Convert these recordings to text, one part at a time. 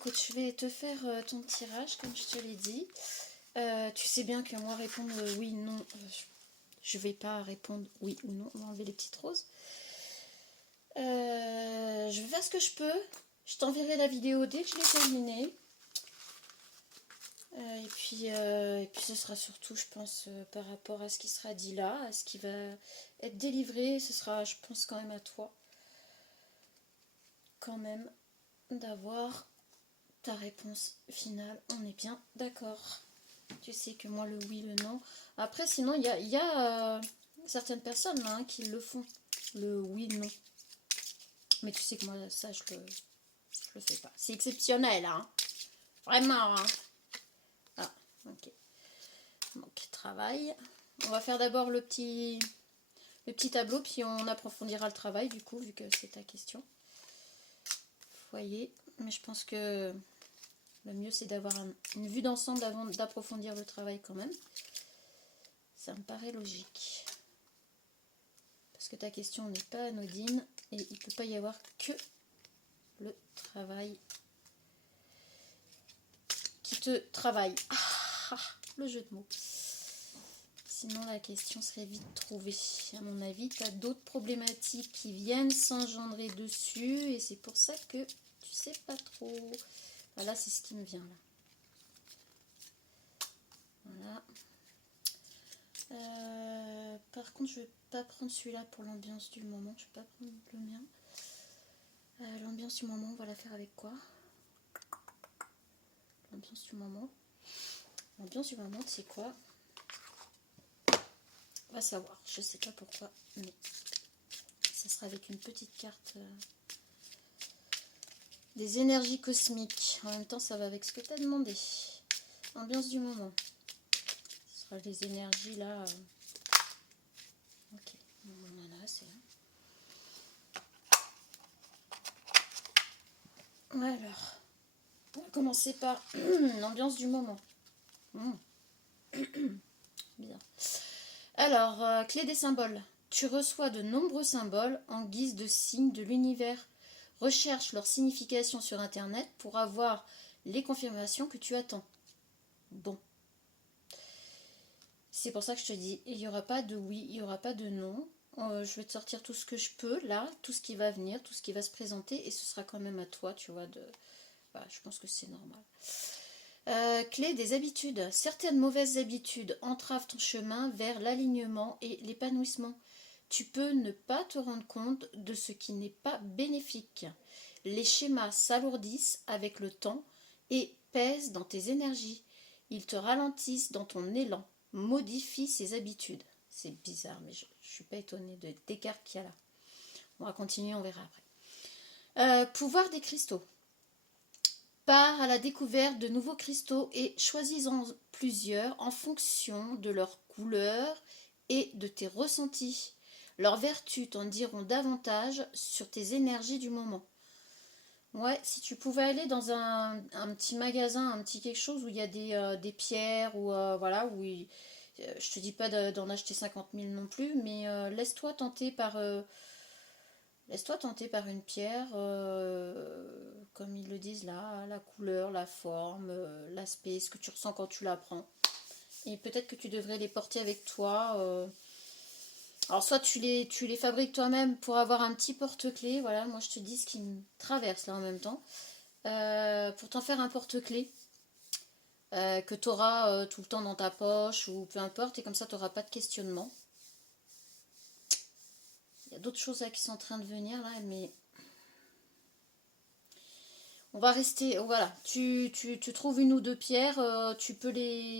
écoute, je vais te faire ton tirage, comme je te l'ai dit. Tu sais bien que moi, répondre oui, non, je vais pas répondre oui ou non. On va enlever les petites roses. Je vais faire ce que je peux. Je t'enverrai la vidéo dès que je l'ai terminée. Et puis ce sera surtout, je pense, par rapport à ce qui sera dit là, à ce qui va être délivré. Ce sera, je pense, quand même à toi, quand même, d'avoir ta réponse finale. On est bien d'accord. Tu sais que moi, le oui, le non. Après, sinon, il y a certaines personnes là, hein, qui le font. Le oui, non. Mais tu sais que moi, ça, je le fais pas. C'est exceptionnel, hein. Vraiment, hein. Ah, ok. Donc, travail. On va faire d'abord le petit tableau, puis on approfondira le travail, du coup, vu que c'est ta question. Vous voyez. Mais je pense que le mieux, c'est d'avoir une vue d'ensemble avant d'approfondir le travail quand même. Ça me paraît logique. Parce que ta question n'est pas anodine et il ne peut pas y avoir que le travail qui te travaille. Le jeu de mots. Sinon, la question serait vite trouvée. À mon avis, tu as d'autres problématiques qui viennent s'engendrer dessus et c'est pour ça que tu sais pas trop. Voilà, c'est ce qui me vient là. Voilà. Par contre, je ne vais pas prendre celui-là pour l'ambiance du moment. Je ne vais pas prendre le mien. L'ambiance du moment, on va la faire avec quoi? L'ambiance du moment. L'ambiance du moment, c'est quoi? On va savoir. Je ne sais pas pourquoi, mais ça sera avec une petite carte des énergies cosmiques. En même temps, ça va avec ce que tu as demandé. Ambiance du moment. Ce sera les énergies là. Ok, on en a assez. Alors, on va commencer par l'ambiance du moment. Bien. Alors, clé des symboles. Tu reçois de nombreux symboles en guise de signes de l'univers. Recherche leur signification sur Internet pour avoir les confirmations que tu attends. Bon. C'est pour ça que je te dis, il n'y aura pas de oui, il n'y aura pas de non. Je vais te sortir tout ce que je peux, là, tout ce qui va venir, tout ce qui va se présenter, et ce sera quand même à toi, tu vois, de... Voilà, je pense que c'est normal. Clé des habitudes. Certaines mauvaises habitudes entravent ton chemin vers l'alignement et l'épanouissement. Tu peux ne pas te rendre compte de ce qui n'est pas bénéfique. Les schémas s'alourdissent avec le temps et pèsent dans tes énergies. Ils te ralentissent dans ton élan. Modifie ses habitudes. C'est bizarre, mais je ne suis pas étonnée de l'écart qu'il y a là. On va continuer, on verra après. Pouvoir des cristaux. Pars à la découverte de nouveaux cristaux et choisis-en plusieurs en fonction de leur couleur et de tes ressentis. Leurs vertus t'en diront davantage sur tes énergies du moment. Ouais, si tu pouvais aller dans un petit magasin, un petit quelque chose où il y a des pierres, ou voilà, je te dis pas d'en acheter 50 000 non plus, mais laisse-toi tenter par une pierre, comme ils le disent là, la couleur, la forme, l'aspect, ce que tu ressens quand tu la prends. Et peut-être que tu devrais les porter avec toi. Alors soit tu les fabriques toi-même pour avoir un petit porte-clés, voilà, moi je te dis ce qui me traverse là en même temps. Pour t'en faire un porte-clés que tu auras tout le temps dans ta poche ou peu importe, et comme ça tu n'auras pas de questionnement. Il y a d'autres choses là qui sont en train de venir là, mais on va rester, voilà, tu trouves une ou deux pierres, tu peux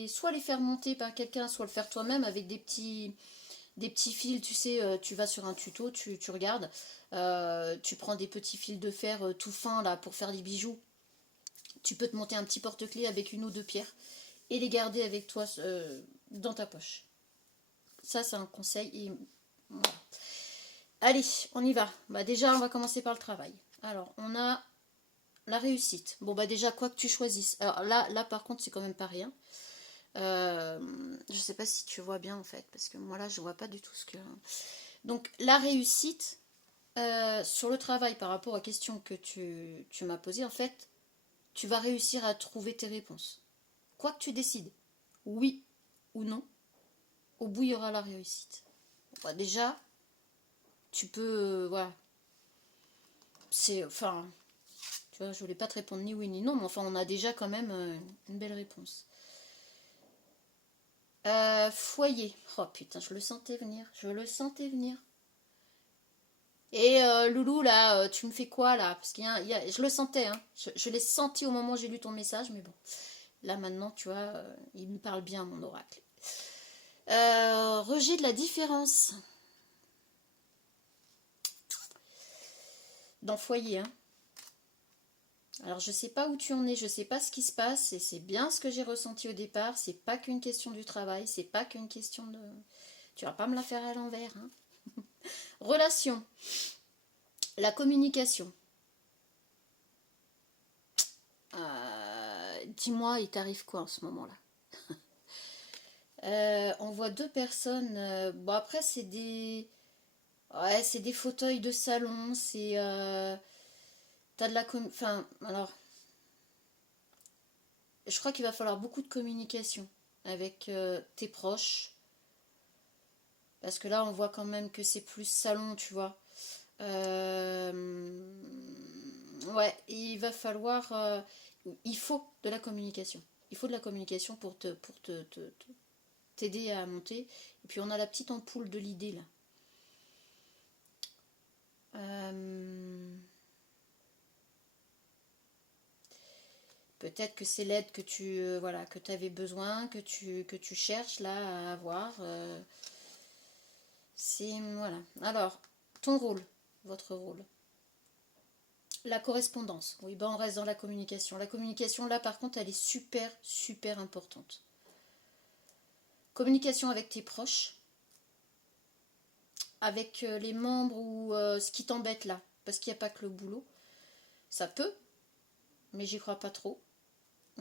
soit les faire monter par quelqu'un, soit le faire toi-même avec des petits fils, tu sais, tu vas sur un tuto, tu regardes, tu prends des petits fils de fer tout fins là pour faire des bijoux. Tu peux te monter un petit porte-clés avec une ou deux pierres et les garder avec toi dans ta poche. Ça, c'est un conseil. Et voilà. Allez, on y va. Bah, déjà, on va commencer par le travail. Alors, on a la réussite. Bon, bah déjà, quoi que tu choisisses. Alors là par contre, c'est quand même pas rien. Je sais pas si tu vois bien, en fait, parce que moi, là, je vois pas du tout ce que... Donc, la réussite, sur le travail, par rapport aux questions que tu m'as posées, en fait, tu vas réussir à trouver tes réponses. Quoi que tu décides, oui ou non, au bout, il y aura la réussite. Bah, déjà, tu peux... voilà. C'est... Enfin... Tu vois, je voulais pas te répondre ni oui ni non, mais enfin, on a déjà quand même une belle réponse. Foyer. Oh putain, je le sentais venir. Je le sentais venir. Et Loulou, là, tu me fais quoi, là? Parce je le sentais, hein. Je l'ai senti au moment où j'ai lu ton message, mais bon. Là, maintenant, tu vois, il me parle bien, mon oracle. Rejet de la différence. Dans foyer, hein. Alors, je sais pas où tu en es, je sais pas ce qui se passe, et c'est bien ce que j'ai ressenti au départ. C'est pas qu'une question du travail, c'est pas qu'une question de... Tu vas pas me la faire à l'envers, hein. Relation. La communication. Dis-moi, il t'arrive quoi en ce moment-là? On voit deux personnes. Bon, après, c'est des. Ouais, c'est des fauteuils de salon. C'est. T'as de la. Enfin, alors. Je crois qu'il va falloir beaucoup de communication avec tes proches. Parce que là, on voit quand même que c'est plus salon, tu vois. Ouais, il va falloir. Il faut de la communication. Il faut de la communication pour t'aider à monter. Et puis on a la petite ampoule de l'idée là. Peut-être que c'est l'aide que tu voilà, que tu avais besoin, que tu cherches là à avoir. C'est voilà. Alors, ton rôle, votre rôle. La correspondance. Oui, ben on reste dans la communication. La communication là par contre, elle est super super importante. Communication avec tes proches, avec les membres ou ce qui t'embête là, parce qu'il n'y a pas que le boulot. Ça peut, mais j'y crois pas trop.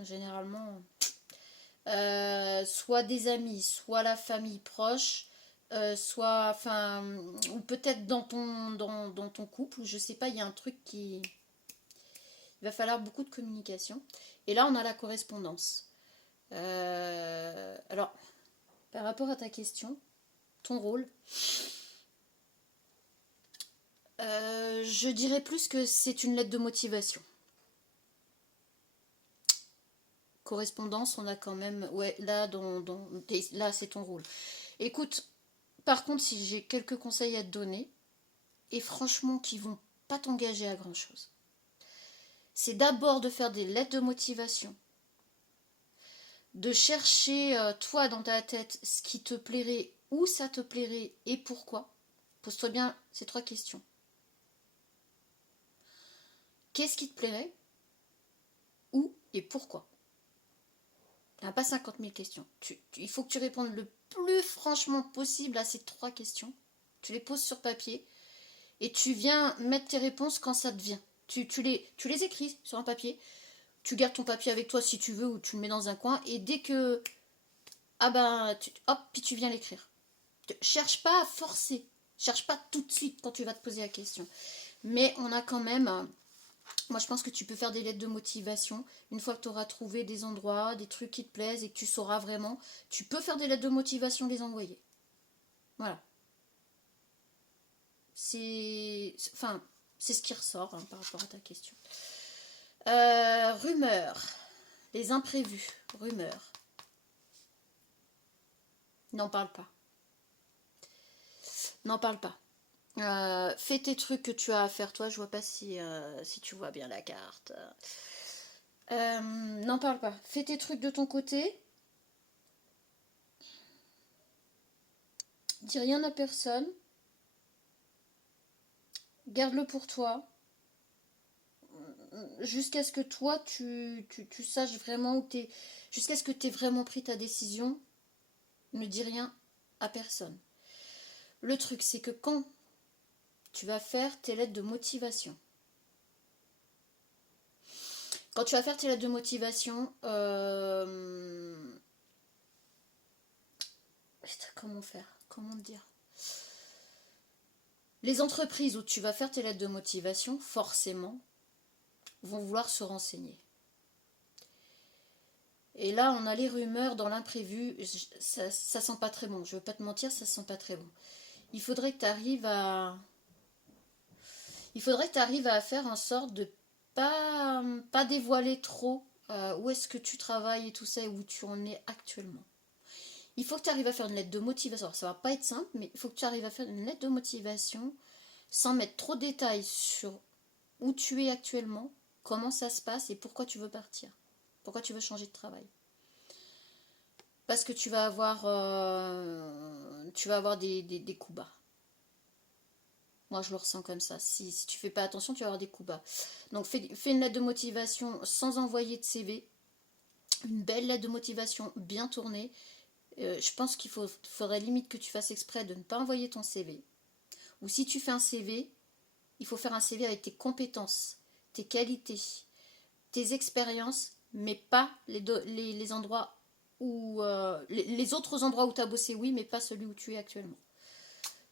Généralement, soit des amis, soit la famille proche, soit, enfin, ou peut-être dans ton couple, je sais pas, il y a un truc qui... Il va falloir beaucoup de communication. Et là, on a la correspondance. Alors, par rapport à ta question, ton rôle, je dirais plus que c'est une lettre de motivation. Correspondance, on a quand même... Ouais, là, là c'est ton rôle. Écoute, par contre, si j'ai quelques conseils à te donner, et franchement qui vont pas t'engager à grand chose, c'est d'abord de faire des lettres de motivation, de chercher toi dans ta tête ce qui te plairait, où ça te plairait et pourquoi. Pose-toi bien ces trois questions. Qu'est-ce qui te plairait? Où et pourquoi? Il n'y a pas 50 000 questions. Il faut que tu répondes le plus franchement possible à ces trois questions. Tu les poses sur papier et tu viens mettre tes réponses quand ça te vient. Tu les écris sur un papier. Tu gardes ton papier avec toi si tu veux ou tu le mets dans un coin. Et dès que... Ah ben, hop, puis tu viens l'écrire. Cherche pas à forcer. Cherche pas tout de suite quand tu vas te poser la question. Mais on a quand même... Moi, je pense que tu peux faire des lettres de motivation. Une fois que tu auras trouvé des endroits, des trucs qui te plaisent et que tu sauras vraiment, tu peux faire des lettres de motivation, les envoyer. Voilà. Enfin, c'est ce qui ressort hein, par rapport à ta question. Rumeurs. Les imprévus. Rumeurs. N'en parle pas. N'en parle pas. Fais tes trucs que tu as à faire toi. Je vois pas si tu vois bien la carte. N'en parle pas. Fais tes trucs de ton côté. Dis rien à personne. Garde-le pour toi. Jusqu'à ce que toi, tu saches vraiment où t'es. Jusqu'à ce que tu aies vraiment pris ta décision. Ne dis rien à personne. Le truc, c'est que quand tu vas faire tes lettres de motivation, quand tu vas faire tes lettres de motivation, comment faire? Comment te dire? Les entreprises où tu vas faire tes lettres de motivation, forcément, vont vouloir se renseigner. Et là, on a les rumeurs dans l'imprévu. Ça sent pas très bon. Je veux pas te mentir, ça sent pas très bon. Il faudrait que tu arrives à... Il faudrait que tu arrives à faire en sorte de pas dévoiler trop où est-ce que tu travailles et tout ça et où tu en es actuellement. Il faut que tu arrives à faire une lettre de motivation. Alors, ça va pas être simple, mais il faut que tu arrives à faire une lettre de motivation sans mettre trop de détails sur où tu es actuellement, comment ça se passe et pourquoi tu veux partir. Pourquoi tu veux changer de travail. Parce que tu vas avoir des coups bas. Moi, je le ressens comme ça. Si tu fais pas attention, tu vas avoir des coups bas. Donc, fais une lettre de motivation sans envoyer de CV. Une belle lettre de motivation bien tournée. Je pense qu'il faudrait limite que tu fasses exprès de ne pas envoyer ton CV. Ou si tu fais un CV, il faut faire un CV avec tes compétences, tes qualités, tes expériences, mais pas les endroits où... les autres endroits où tu as bossé, oui, mais pas celui où tu es actuellement.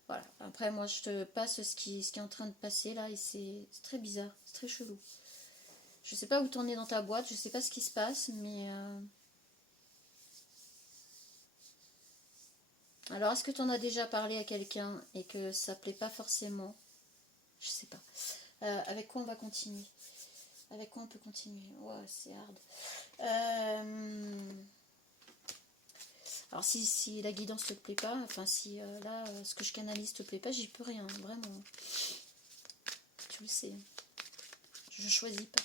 Voilà. Après, moi, je te passe ce qui est en train de passer là, et c'est très bizarre, c'est très chelou. Je sais pas où t'en es dans ta boîte, je sais pas ce qui se passe, mais... Alors, est-ce que tu en as déjà parlé à quelqu'un et que ça plaît pas forcément? Je sais pas. Avec quoi on va continuer? Avec quoi on peut continuer? Ouais, c'est hard. Alors, si la guidance te plaît pas, enfin, si là, ce que je canalise te plaît pas, j'y peux rien, vraiment. Tu le sais. Je choisis pas.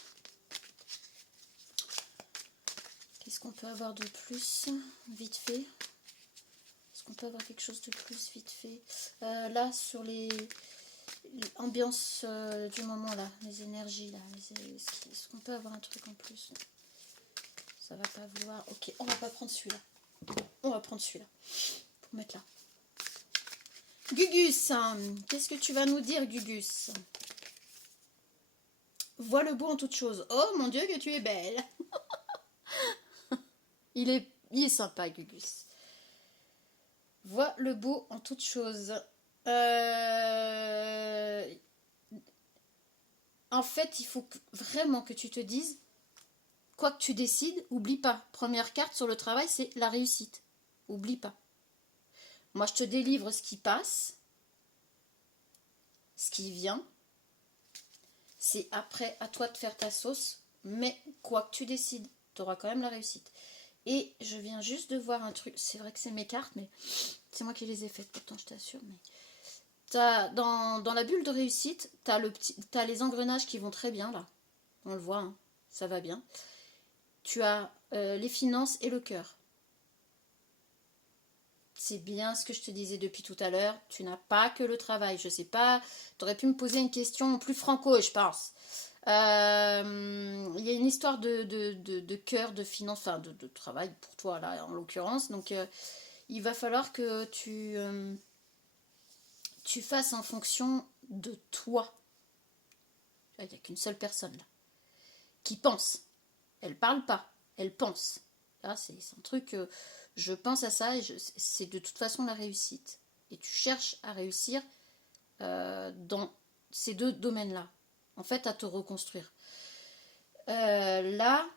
Qu'est-ce qu'on peut avoir de plus, vite fait? Est-ce qu'on peut avoir quelque chose de plus, vite fait? Là, sur l'ambiance du moment, là, les énergies, là, est-ce qu'on peut avoir un truc en plus? Ça va pas vouloir... Ok, on va pas prendre celui-là. On va prendre celui-là, pour mettre là. Gugus, hein, qu'est-ce que tu vas nous dire, Gugus? Vois le beau en toute chose. Oh, mon Dieu, que tu es belle. Il est sympa, Gugus. Vois le beau en toute chose. En fait, il faut vraiment que tu te dises, quoi que tu décides, oublie pas. Première carte sur le travail, c'est la réussite. Oublie pas. Moi, je te délivre ce qui passe, ce qui vient. C'est après à toi de faire ta sauce, mais quoi que tu décides, tu auras quand même la réussite. Et je viens juste de voir un truc, c'est vrai que c'est mes cartes, mais c'est moi qui les ai faites, pourtant je t'assure. Mais dans la bulle de réussite, t'as les engrenages qui vont très bien là, on le voit, hein, ça va bien. Tu as les finances et le cœur. C'est bien ce que je te disais depuis tout à l'heure, tu n'as pas que le travail. Je sais pas, tu aurais pu me poser une question plus franco, je pense. Il y a une histoire de cœur, de finance, enfin de travail pour toi là en l'occurrence. Donc il va falloir que tu fasses en fonction de toi. Il n'y a qu'une seule personne là qui pense. Elle parle pas, elle pense. Là, c'est un truc, je pense à ça et c'est de toute façon la réussite. Et tu cherches à réussir dans ces deux domaines-là. En fait, à te reconstruire. Là,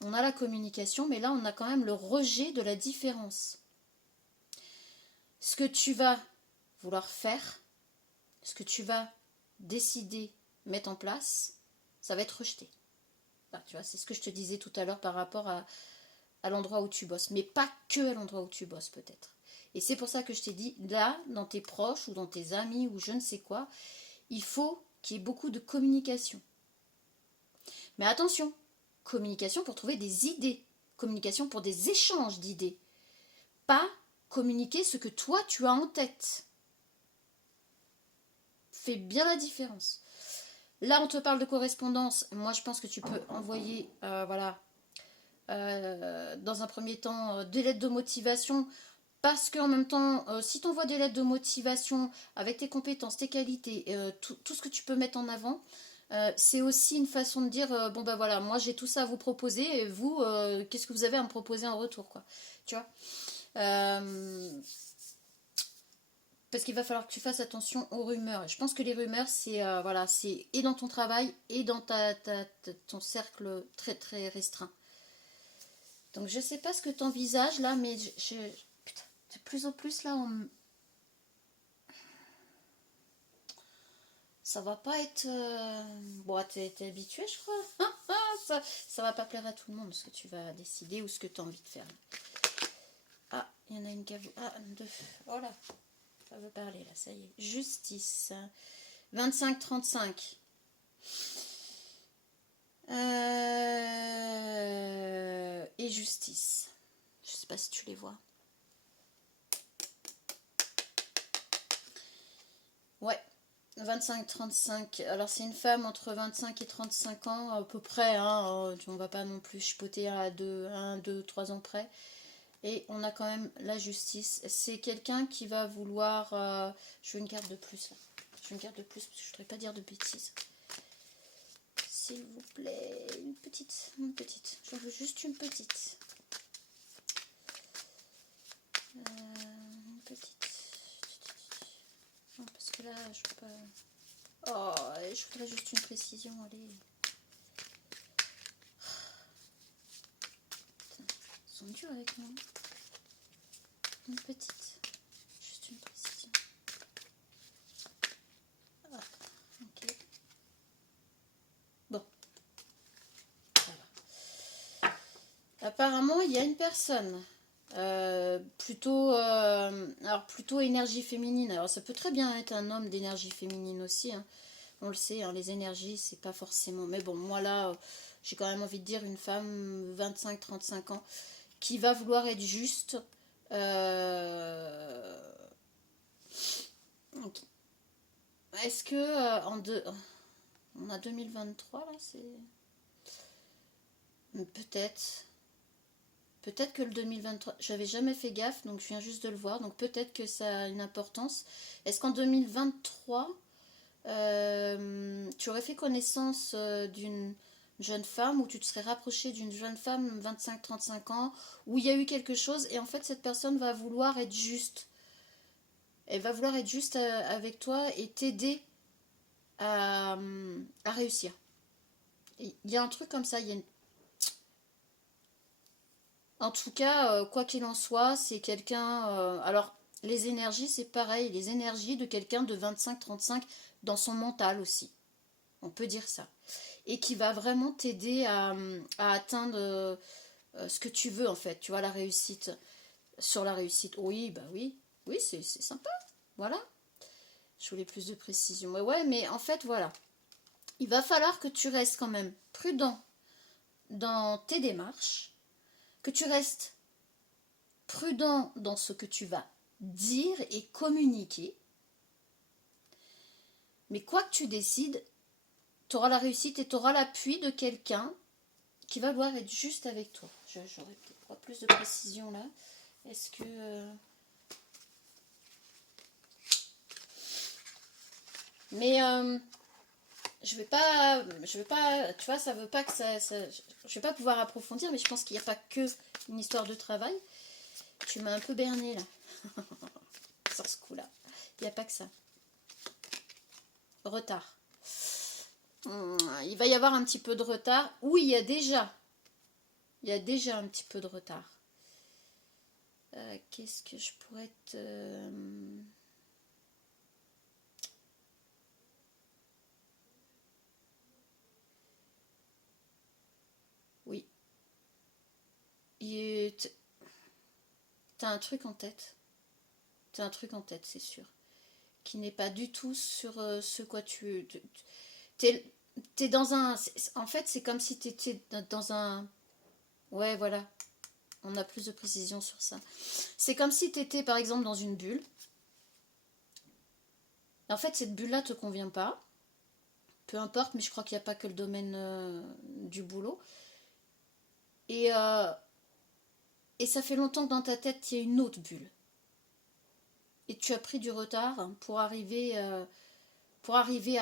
on a la communication, mais là, on a quand même le rejet de la différence. Ce que tu vas vouloir faire, ce que tu vas décider, mettre en place, ça va être rejeté. Là, tu vois, c'est ce que je te disais tout à l'heure par rapport à l'endroit où tu bosses, mais pas que à l'endroit où tu bosses peut-être. Et c'est pour ça que je t'ai dit, là, dans tes proches ou dans tes amis ou je ne sais quoi, il faut qu'il y ait beaucoup de communication. Mais attention, communication pour trouver des idées, communication pour des échanges d'idées, pas communiquer ce que toi tu as en tête. Fais bien la différence. Là, on te parle de correspondance. Moi, je pense que tu peux envoyer, dans un premier temps, des lettres de motivation. Parce qu'en même temps, si tu envoies des lettres de motivation avec tes compétences, tes qualités, tout ce que tu peux mettre en avant, c'est aussi une façon de dire, bon ben voilà, moi j'ai tout ça à vous proposer, et vous, qu'est-ce que vous avez à me proposer en retour, quoi. Tu vois, parce qu'il va falloir que tu fasses attention aux rumeurs. Je pense que les rumeurs, c'est voilà, c'est et dans ton travail et dans ton cercle très très restreint. Donc je sais pas ce que tu envisages là, mais putain, de plus en plus là, ça va pas être... Bon, t'es habitué, je crois. Ça va pas plaire à tout le monde ce que tu vas décider ou ce que tu as envie de faire. Ah, il y en a une qui a... Ah, deux. Oh là, ça veut parler là, ça y est. Justice. 25-35. Et justice. Je sais pas si tu les vois. Ouais. 25-35. Alors c'est une femme entre 25 et 35 ans à peu près. Hein, on va pas non plus chipoter à 1, 2, 3 ans près. Et on a quand même la justice. C'est quelqu'un qui va vouloir... je veux une carte de plus là. Je veux une carte de plus parce que je ne voudrais pas dire de bêtises. S'il vous plaît. Une petite. Une petite. Je veux juste une petite. Une petite. Non, parce que là, je peux pas... Oh, je voudrais juste une précision. Allez. Ils sont durs avec moi. Une petite. Juste une précision. Ah, ok. Bon. Voilà. Apparemment, il y a une personne. Plutôt énergie féminine. Alors, ça peut très bien être un homme d'énergie féminine aussi. Hein. On le sait, hein, les énergies, c'est pas forcément... Mais bon, moi là, j'ai quand même envie de dire une femme 25-35 ans qui va vouloir être juste. Est-ce que on a 2023 là, c'est peut-être que le 2023, j'avais jamais fait gaffe, donc je viens juste de le voir, donc peut-être que ça a une importance. Est-ce qu'en 2023 tu aurais fait connaissance d'une jeune femme ou tu te serais rapproché d'une jeune femme 25-35 ans où il y a eu quelque chose et en fait cette personne va vouloir être juste. Elle va vouloir être juste avec toi et t'aider à réussir. Il y a un truc comme ça. En tout cas, quoi qu'il en soit, c'est quelqu'un... alors, les énergies, c'est pareil. Les énergies de quelqu'un de 25-35 dans son mental aussi. On peut dire ça. Et qui va vraiment t'aider à atteindre ce que tu veux, en fait. Tu vois, la réussite. Sur la réussite. Oui, bah oui. Oui, c'est sympa. Voilà. Je voulais plus de précision. Ouais, mais en fait, voilà. Il va falloir que tu restes quand même prudent dans tes démarches, que tu restes prudent dans ce que tu vas dire et communiquer. Mais quoi que tu décides, tu auras la réussite et tu auras l'appui de quelqu'un qui va vouloir être juste avec toi. J'aurais peut-être pas plus de précision là. Est-ce que... Mais je vais pas, tu vois, ça veut pas que je vais pas pouvoir approfondir, mais je pense qu'il n'y a pas que une histoire de travail. Tu m'as un peu berné là, sur ce coup-là. Il n'y a pas que ça. Retard. Il va y avoir un petit peu de retard. Oui, il y a déjà un petit peu de retard. Qu'est-ce que je pourrais te... Oui. T'as un truc en tête. T'as un truc en tête, c'est sûr. Qui n'est pas du tout sur ce quoi tu... T'es dans un... En fait, c'est comme si t'étais dans un... Ouais, voilà. On a plus de précision sur ça. C'est comme si t'étais, par exemple, dans une bulle. En fait, cette bulle-là te convient pas. Peu importe, mais je crois qu'il n'y a pas que le domaine du boulot. Et ça fait longtemps que dans ta tête, il y a une autre bulle. Et tu as pris du retard pour arriver à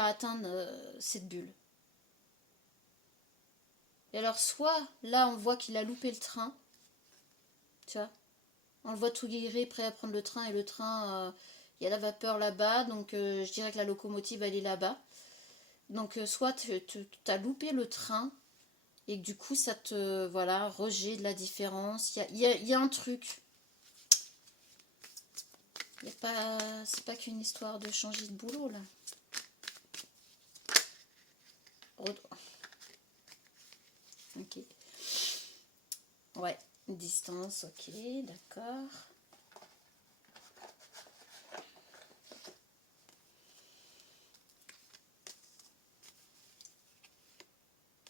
atteindre cette bulle. Et alors, soit là, on voit qu'il a loupé le train. Tu vois, on le voit tout guéri, prêt à prendre le train. Et le train, il y a la vapeur là-bas. Donc, je dirais que la locomotive, elle est là-bas. Donc, soit tu as loupé le train. Et que du coup, ça te... Voilà, rejet de la différence. Il y a un truc. C'est pas qu'une histoire de changer de boulot, là. Ok. Ouais, distance, ok, d'accord.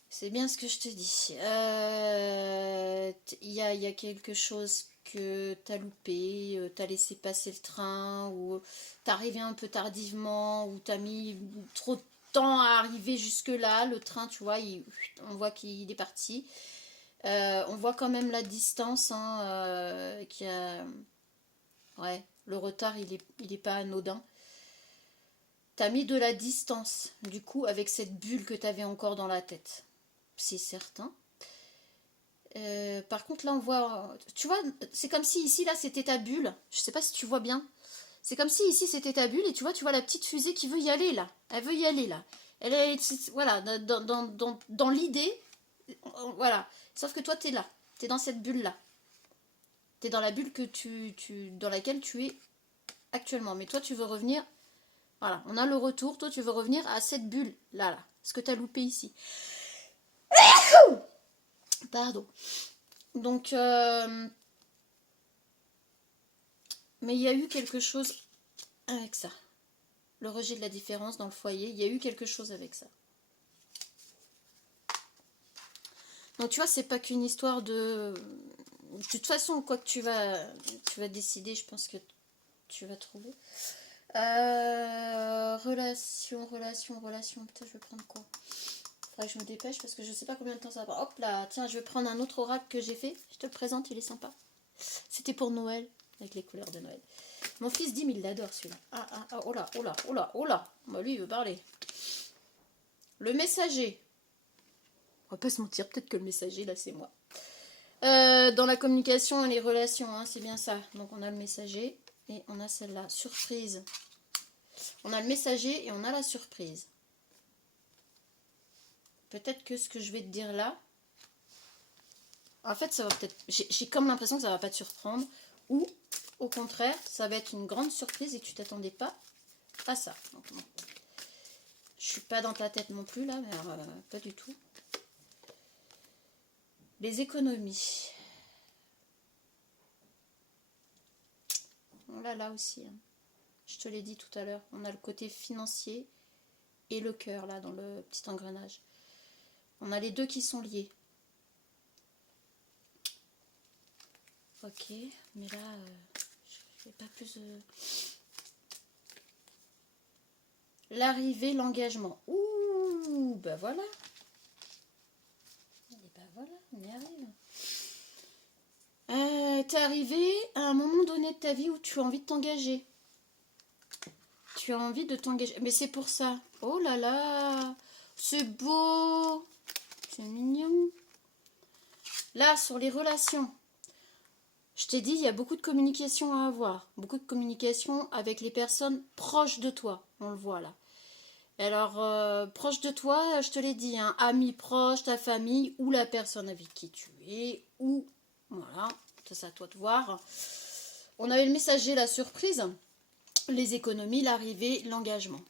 C'est bien ce que je te dis. Il y a quelque chose que t'as loupé, t'as laissé passer le train, ou t'es arrivé un peu tardivement, ou t'as mis trop de temps à arriver jusque-là. Le train, tu vois, on voit qu'il est parti. On voit quand même la distance, hein, ouais, le retard, il est pas anodin. T'as mis de la distance, du coup, avec cette bulle que t'avais encore dans la tête. C'est certain. Par contre, là, on voit... Tu vois, c'est comme si ici, là, c'était ta bulle. Je sais pas si tu vois bien. C'est comme si ici, c'était ta bulle. Et tu vois la petite fusée qui veut y aller, là. Elle veut y aller, là. Elle est... Voilà, dans l'idée... Voilà. Sauf que toi, t'es là. T'es dans cette bulle-là. T'es dans la bulle dans laquelle tu es actuellement. Mais toi, tu veux revenir... Voilà, on a le retour. Toi, tu veux revenir à cette bulle-là, là. Ce que t'as loupé ici. Pardon. Donc, mais il y a eu quelque chose avec ça. Le rejet de la différence dans le foyer, il y a eu quelque chose avec ça. Donc, tu vois, c'est pas qu'une histoire de... De toute façon, quoi que tu vas décider, je pense que tu vas trouver. Relation. Putain, je vais prendre quoi? Faudrait que je me dépêche parce que je sais pas combien de temps ça va prendre. Hop là, tiens, je vais prendre un autre oracle que j'ai fait. Je te le présente, il est sympa. C'était pour Noël, avec les couleurs de Noël. Mon fils dit, mais il l'adore celui-là. Oh là. Bah, lui, il veut parler. Le messager. On va pas se mentir, peut-être que le messager, là, c'est moi. Dans la communication et les relations, hein, c'est bien ça. Donc, on a le messager et on a celle-là. Surprise. On a le messager et on a la surprise. Peut-être que ce que je vais te dire là, en fait, ça va peut-être... J'ai comme l'impression que ça va pas te surprendre. Ou, au contraire, ça va être une grande surprise et que tu t'attendais pas à ça. Donc, bon. Je suis pas dans ta tête non plus, là, mais pas du tout. Les économies. On l'a là aussi. Hein. Je te l'ai dit tout à l'heure. On a le côté financier et le cœur, là, dans le petit engrenage. On a les deux qui sont liés. Ok, mais là, je n'ai pas plus... L'arrivée, l'engagement. Ouh, bah voilà. Et bah voilà, on y arrive. T'es arrivé à un moment donné de ta vie où tu as envie de t'engager. Tu as envie de t'engager. Mais c'est pour ça. Oh là là, c'est beau. C'est mignon. Là, sur les relations. Je t'ai dit, il y a beaucoup de communication à avoir. Beaucoup de communication avec les personnes proches de toi. On le voit là. Alors, proche de toi, je te l'ai dit, hein, amis proches, ta famille, ou la personne avec qui tu es, ou... Voilà, ça c'est à toi de voir. On avait le messager, la surprise, les économies, l'arrivée, l'engagement.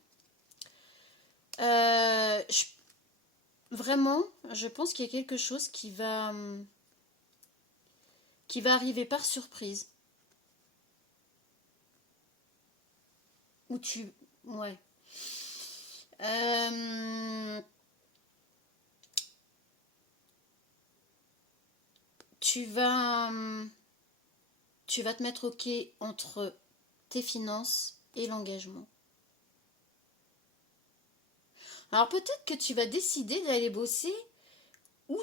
Vraiment, je pense qu'il y a quelque chose qui va arriver par surprise. Ou tu... Ouais. Tu vas te mettre OK entre tes finances et l'engagement. Alors peut-être que tu vas décider d'aller bosser ou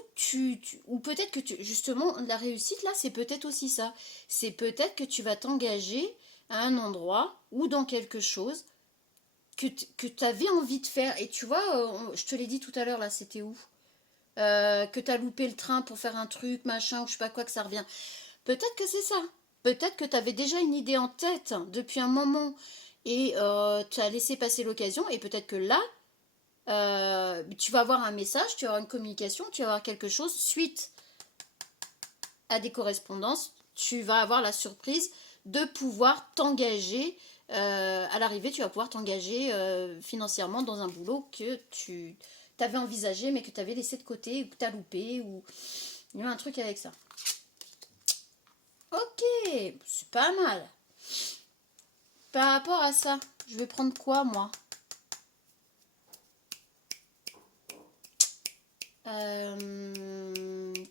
peut-être que justement la réussite là, c'est peut-être aussi ça. C'est peut-être que tu vas t'engager à un endroit ou dans quelque chose que tu avais envie de faire. Et tu vois, je te l'ai dit tout à l'heure là, c'était où que tu as loupé le train pour faire un truc, machin, ou je sais pas quoi, que ça revient. Peut-être que c'est ça. Peut-être que tu avais déjà une idée en tête depuis un moment et tu as laissé passer l'occasion. Et peut-être que là, tu vas avoir un message, tu vas avoir une communication, tu vas avoir quelque chose suite à des correspondances, tu vas avoir la surprise de pouvoir t'engager. À l'arrivée, tu vas pouvoir t'engager financièrement dans un boulot que tu avais envisagé mais que tu avais laissé de côté ou que tu as loupé ou il y a eu un truc avec ça. Ok, c'est pas mal. Par rapport à ça, je vais prendre quoi moi?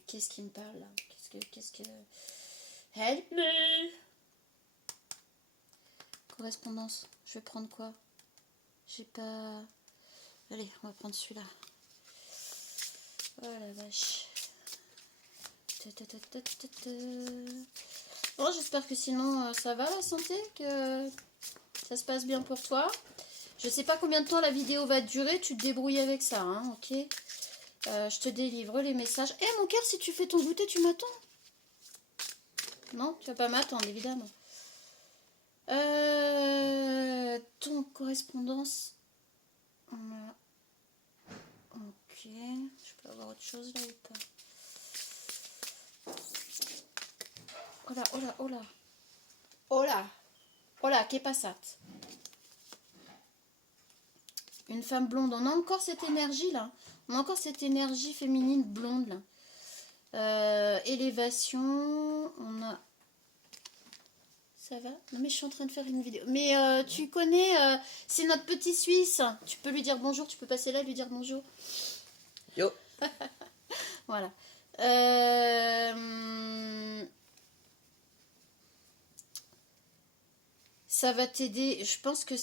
Qu'est-ce qui me parle là? Qu'est-ce que... Help me! Correspondance. Je vais prendre quoi? J'ai pas... Allez, on va prendre celui-là. Oh la vache. Bon, j'espère que sinon ça va la santé, que ça se passe bien pour toi. Je sais pas combien de temps la vidéo va durer, tu te débrouilles avec ça, hein, ok? Je te délivre les messages. Eh mon cœur, si tu fais ton goûter, tu m'attends? Non, tu vas pas m'attendre, évidemment. Ton correspondance. On a... Ok. Je peux avoir autre chose là ou pas? Oh là, oh là, oh là. Oh là. Oh là, qu'est passat? Une femme blonde. On a encore cette énergie là. On a encore cette énergie féminine blonde là. Élévation. On a... Ça va? Non mais je suis en train de faire une vidéo. Mais tu connais, c'est notre petit Suisse. Tu peux lui dire bonjour, tu peux passer là et lui dire bonjour. Yo. Voilà. Ça va t'aider. Je pense que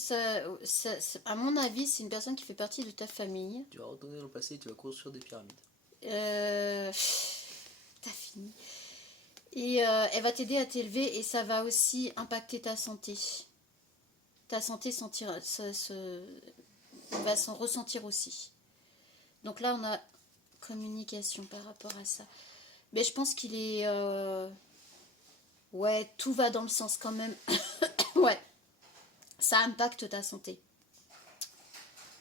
à mon avis, c'est une personne qui fait partie de ta famille. Tu vas retourner dans le passé et tu vas construire des pyramides. T'as fini. Et elle va t'aider à t'élever et ça va aussi impacter ta santé. Ta santé va s'en ressentir aussi. Donc là, on a communication par rapport à ça. Mais je pense qu'il est... Ouais, tout va dans le sens quand même. Ouais, ça impacte ta santé.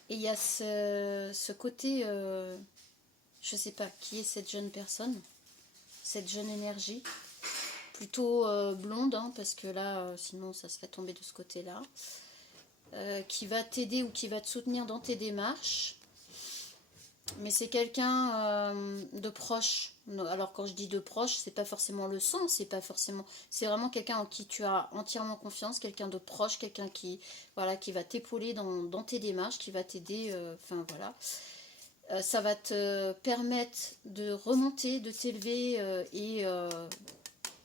Et il y a ce côté... je sais pas qui est cette jeune personne, cette jeune énergie. Plutôt blonde, hein, parce que là, sinon, ça serait tombé de ce côté-là. Qui va t'aider ou qui va te soutenir dans tes démarches. Mais c'est quelqu'un de proche. Alors quand je dis de proche, c'est pas forcément le sang, c'est pas forcément. C'est vraiment quelqu'un en qui tu as entièrement confiance, quelqu'un de proche, quelqu'un qui, voilà, qui va t'épauler dans tes démarches, qui va t'aider. Enfin voilà. Ça va te permettre de remonter, de t'élever et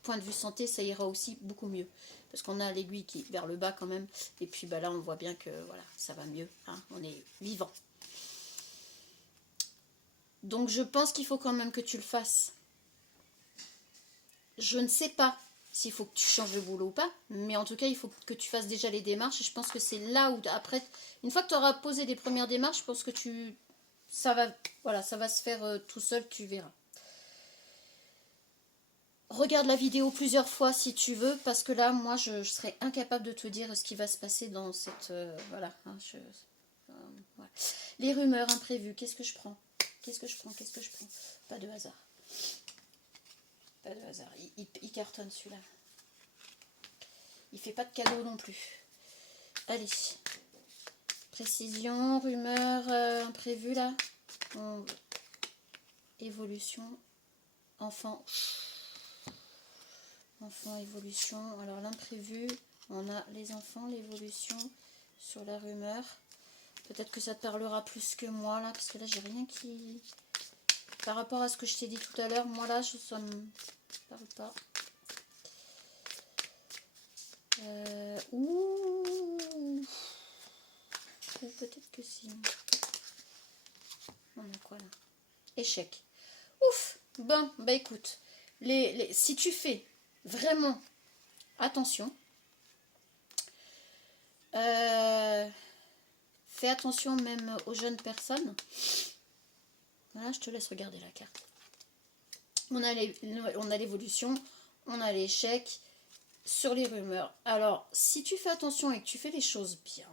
point de vue santé, ça ira aussi beaucoup mieux. Parce qu'on a l'aiguille qui est vers le bas quand même. Et puis bah là, on voit bien que voilà, ça va mieux. Hein, on est vivant. Donc je pense qu'il faut quand même que tu le fasses. Je ne sais pas s'il faut que tu changes de boulot ou pas. Mais en tout cas, il faut que tu fasses déjà les démarches. Et je pense que c'est là où après, une fois que tu auras posé les premières démarches, je pense que ça va se faire tout seul, tu verras. Regarde la vidéo plusieurs fois si tu veux, parce que là, moi, je serais incapable de te dire ce qui va se passer dans cette... voilà. Hein, voilà. Les rumeurs imprévues, qu'est-ce que je prends? Qu'est-ce que je prends? Pas de hasard. Pas de hasard. Il cartonne celui-là. Il fait pas de cadeau non plus. Allez. Précision, rumeur imprévue là. Évolution. Enfant. Enfant, évolution. Alors l'imprévu, on a les enfants, l'évolution sur la rumeur. Peut-être que ça te parlera plus que moi là, parce que là j'ai rien qui... Par rapport à ce que je t'ai dit tout à l'heure, moi là, ça me parle pas. Ou peut-être que si. On a quoi là? Échec. Ouf. Bon, bah écoute, si tu fais vraiment attention, fais attention même aux jeunes personnes. Voilà, je te laisse regarder la carte. On a l'évolution, on a l'échec sur les rumeurs. Alors, si tu fais attention et que tu fais les choses bien,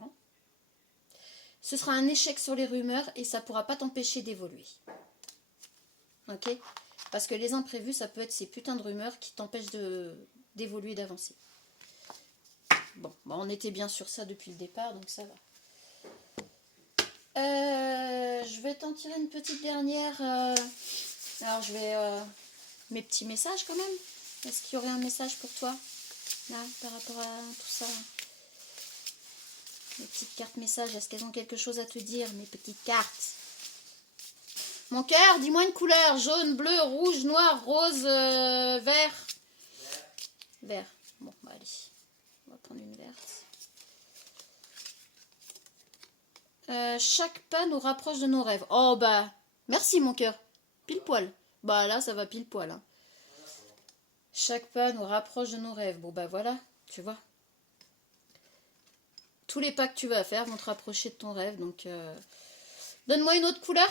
ce sera un échec sur les rumeurs et ça ne pourra pas t'empêcher d'évoluer. Ok? Parce que les imprévus, ça peut être ces putains de rumeurs qui t'empêchent d'évoluer, d'avancer. Bon, bah on était bien sur ça depuis le départ, donc ça va. Je vais t'en tirer une petite dernière. Alors, je vais... mes petits messages quand même. Est-ce qu'il y aurait un message pour toi, là, par rapport à tout ça? Mes petites cartes messages, est-ce qu'elles ont quelque chose à te dire, mes petites cartes? Mon cœur, dis-moi une couleur. Jaune, bleu, rouge, noir, rose, vert. Vert. Bon, bah allez. On va prendre une verte. Chaque pas nous rapproche de nos rêves. Oh bah, merci mon cœur. Pile poil. Bah là, ça va pile poil. Hein. Chaque pas nous rapproche de nos rêves. Bon bah voilà, tu vois. Tous les pas que tu vas faire vont te rapprocher de ton rêve. Donc, donne-moi une autre couleur.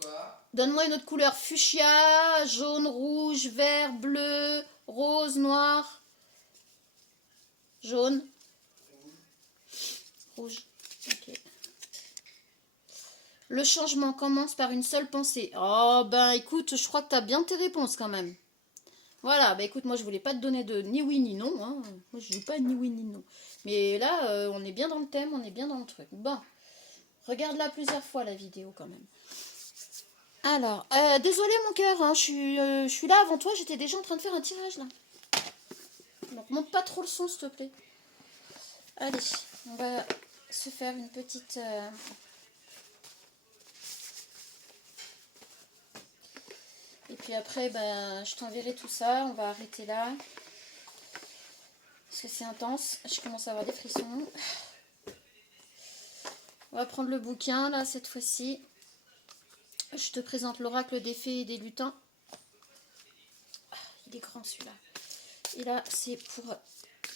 Quoi? Donne-moi une autre couleur. Fuchsia, jaune, rouge, vert, bleu, rose, noir. Jaune. Rouge. Ok. Le changement commence par une seule pensée. Oh ben écoute, je crois que tu as bien tes réponses quand même. Voilà, bah écoute, moi je voulais pas te donner de ni oui ni non. Hein. Moi je joue pas ni oui ni non. Mais là, on est bien dans le thème, on est bien dans le truc. Bon, regarde-la plusieurs fois la vidéo quand même. Alors, désolé mon cœur, hein, je suis là avant toi, j'étais déjà en train de faire un tirage là. Donc monte pas trop le son s'il te plaît. Allez, on va se faire une petite... Et puis après, ben, je t'enverrai tout ça, on va arrêter là. Parce que c'est intense, je commence à avoir des frissons. On va prendre le bouquin là cette fois-ci. Je te présente l'oracle des fées et des lutins. Il est grand celui-là. Et là, c'est pour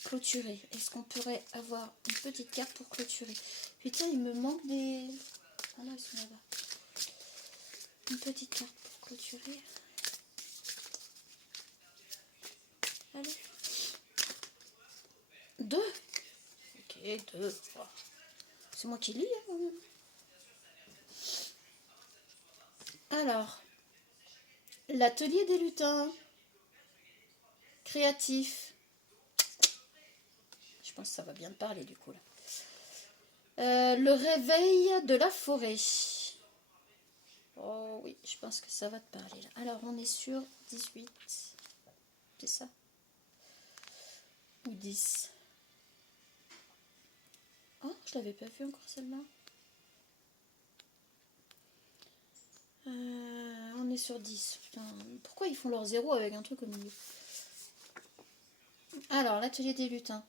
clôturer. Est-ce qu'on pourrait avoir une petite carte pour clôturer? Putain, il me manque des... Ah non, ils sont là-bas. Une petite carte pour clôturer. Allez. 2. Ok, 2. Oh. C'est moi qui lis. Hein. Alors, l'atelier des lutins. Créatif. Je pense que ça va bien te parler du coup là. Le réveil de la forêt. Oh oui, je pense que ça va te parler là. Alors, on est sur 18. C'est ça? Ou 10. Oh, je l'avais pas vu encore celle-là. On est sur 10. Putain, pourquoi ils font leur 0 avec un truc au milieu? Alors, l'atelier des lutins.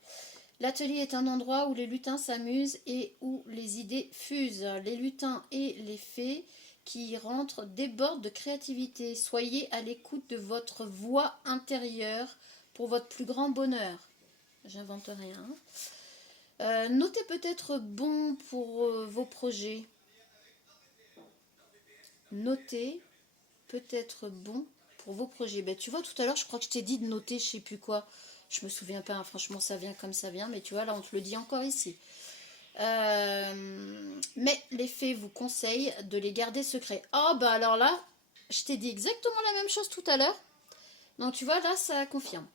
L'atelier est un endroit où les lutins s'amusent et où les idées fusent. Les lutins et les fées qui y rentrent débordent de créativité. Soyez à l'écoute de votre voix intérieure pour votre plus grand bonheur. J'invente rien. Notez peut-être bon pour vos projets. Notez peut-être bon pour vos projets. Ben, tu vois, tout à l'heure, je crois que je t'ai dit de noter je sais plus quoi. Je me souviens pas, hein, franchement, ça vient comme ça vient. Mais tu vois, là, on te le dit encore ici. Mais les fées vous conseillent de les garder secrets. Oh, bah alors là, je t'ai dit exactement la même chose tout à l'heure. Donc, tu vois, là, ça confirme.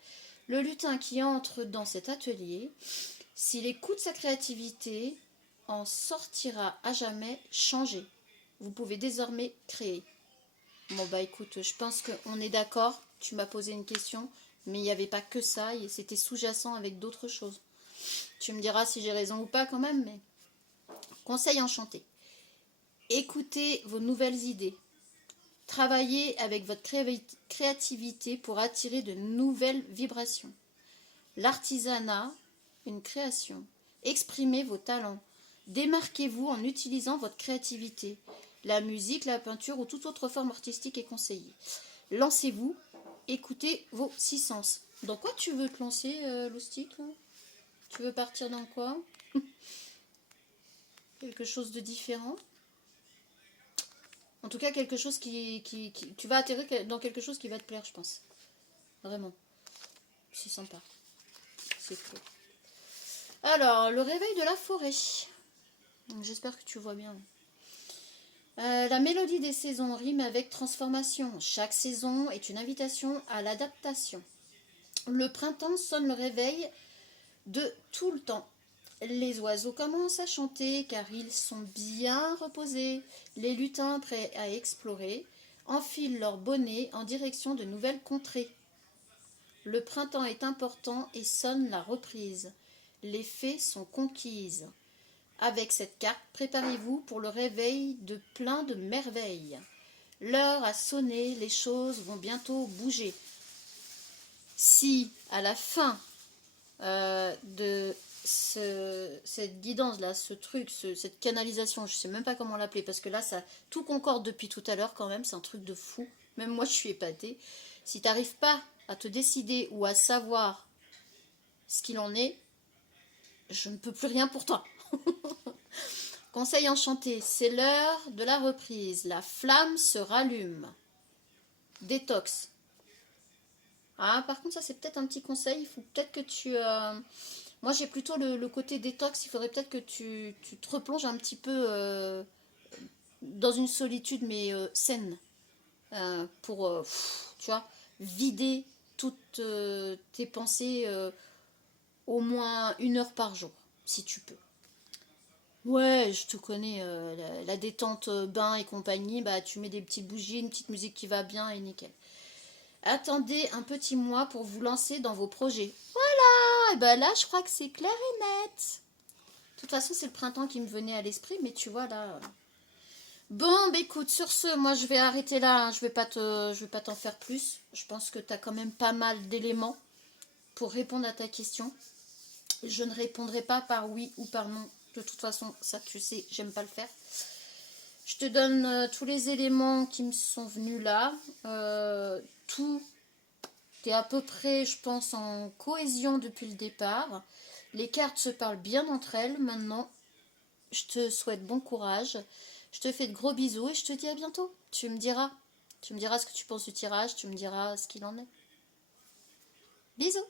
Le lutin qui entre dans cet atelier, s'il écoute sa créativité, en sortira à jamais changé. Vous pouvez désormais créer. Bon bah écoute, je pense qu'on est d'accord. Tu m'as posé une question, mais il n'y avait pas que ça, et c'était sous-jacent avec d'autres choses. Tu me diras si j'ai raison ou pas quand même, mais... Conseil enchanté. Écoutez vos nouvelles idées. Travaillez avec votre créativité pour attirer de nouvelles vibrations. L'artisanat, une création. Exprimez vos talents. Démarquez-vous en utilisant votre créativité. La musique, la peinture ou toute autre forme artistique est conseillée. Lancez-vous, écoutez vos 6 sens. Dans quoi tu veux te lancer, Loustic? Tu veux partir dans quoi? Quelque chose de différent? En tout cas, quelque chose tu vas atterrir dans quelque chose qui va te plaire, je pense. Vraiment. C'est sympa. C'est cool. Alors, le réveil de la forêt. J'espère que tu vois bien. La mélodie des saisons rime avec transformation. Chaque saison est une invitation à l'adaptation. Le printemps sonne le réveil de tout le temps. Les oiseaux commencent à chanter car ils sont bien reposés. Les lutins prêts à explorer enfilent leurs bonnets en direction de nouvelles contrées. Le printemps est important et sonne la reprise. Les fées sont conquises. Avec cette carte, préparez-vous pour le réveil de plein de merveilles. L'heure a sonné, les choses vont bientôt bouger. Si à la fin de cette guidance-là, ce truc, cette canalisation, je ne sais même pas comment l'appeler, parce que là, ça tout concorde depuis tout à l'heure quand même, c'est un truc de fou. Même moi, je suis épatée. Si tu n'arrives pas à te décider ou à savoir ce qu'il en est, je ne peux plus rien pour toi. Conseil enchanté, c'est l'heure de la reprise. La flamme se rallume. Détox. Ah, par contre, ça c'est peut-être un petit conseil. Il faut peut-être que tu... Moi j'ai plutôt le côté détox. Il faudrait peut-être que tu te replonges un petit peu dans une solitude, mais saine. Pour, tu vois, vider toutes tes pensées au moins 1 heure par jour, si tu peux. Ouais, je te connais, la détente bain et compagnie, bah tu mets des petites bougies, une petite musique qui va bien et nickel. Attendez un petit mois pour vous lancer dans vos projets. Voilà, et bah là je crois que c'est clair et net. De toute façon c'est le printemps qui me venait à l'esprit, mais tu vois là... Bon, bah écoute, sur ce, moi je vais arrêter là, hein. Je vais pas t'en faire plus. Je pense que tu as quand même pas mal d'éléments pour répondre à ta question. Je ne répondrai pas par oui ou par non. De toute façon, ça tu sais, j'aime pas le faire. Je te donne tous les éléments qui me sont venus là. Tout est à peu près, je pense, en cohésion depuis le départ. Les cartes se parlent bien entre elles. Maintenant, je te souhaite bon courage. Je te fais de gros bisous et je te dis à bientôt. Tu me diras. Tu me diras ce que tu penses du tirage. Tu me diras ce qu'il en est. Bisous.